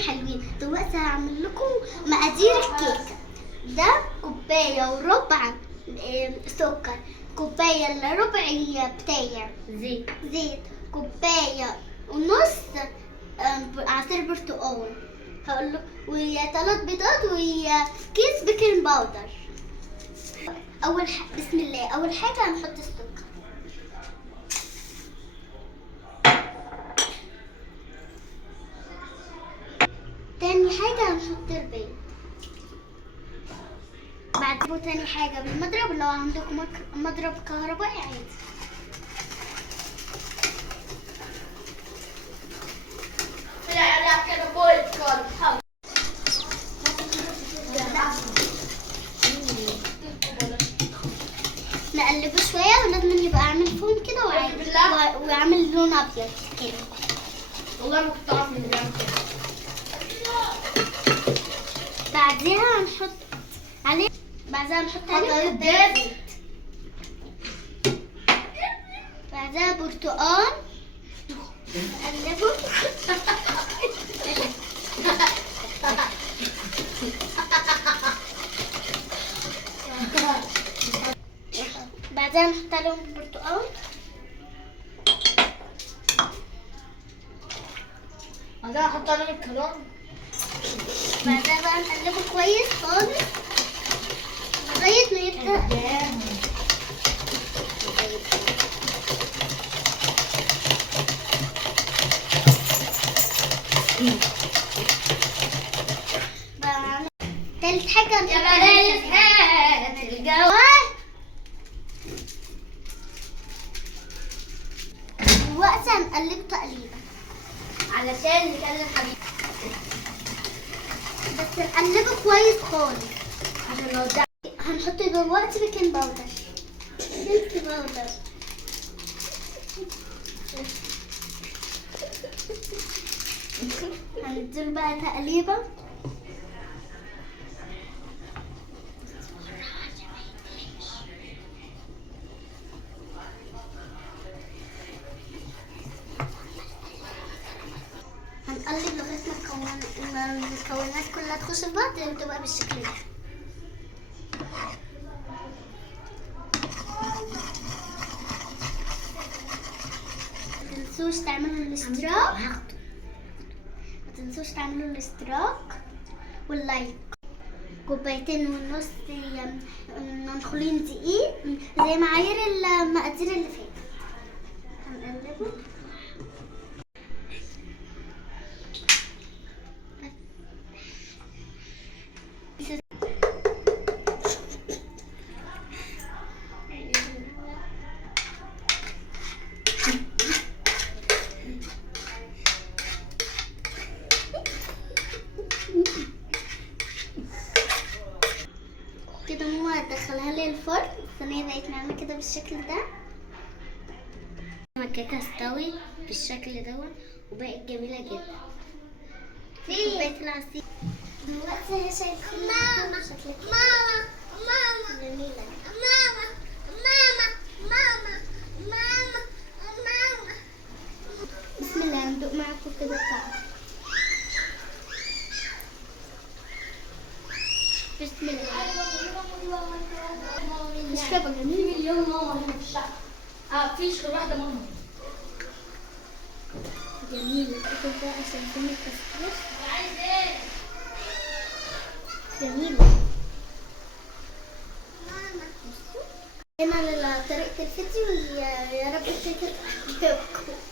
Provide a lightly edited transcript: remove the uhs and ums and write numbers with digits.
حلوين. دلوقتي هعمل لكم مقادير الكيكه. ده كوبايه وربع سكر، كوبايه الا ربع بتاع زيت، كوبايه ونص عصير برتقال، هقول له، ويا 3 بيضات ويا كيس بيكنج باودر. بسم الله. اول حاجه هنحط السكر، تاني حاجه هنحط البيض، بعد تاني حاجه بالمضرب لو عندكم مضرب كهربائي عادي. نقلبه شويه ولازم يبقى عامل فوم كده وعامل لون ابيض كده. والله ما كنت اعرف من بيعمل كده. بعدها هنحط عليه كوباية زيت، بعدها برتقال نقلبه. بعدها نحط عليهم البرتقال، بعدين احط عليهم الكلام. بعدها بقى نقلبه كويس خالص لغاية ما يبدأ تالت حاجة دلوقتي هنقلبه تقليبة علشان نكلم حبيبي، بس نقلبه كويس خالص عشان لو ده هنحط دلوقتي بيكنج باودر. هنديله بقى تقليبة. هنقلب لغاية ما المكونات كلها تخش في بعض وتبقى بالشكل ده. متنسوش تعملوا الاشتراك واللايك. 2.5 كوباية منخولين دقيق زي معايير المقادير اللي فاتت. هنقلبه كده. ماما هتدخلها لي الفرن. الصينية بقت ناعمة كده بالشكل ده. الكيكة استوت بالشكل دوت وبقت جميلة جدا. كوباية العصير دلوقتي هي شايفة ماما جميلة. بسم الله. ندوق معاكم كده الطعم. بسم الله. مش كده جميل. مليون ماما هنا في الشقة. فيش غير واحدة ماما. جميلة كده بقى عشان فين التسبيح. عايز ايه؟ جميلة. هنا طريقة الفيديو. يا رب تعجبكم.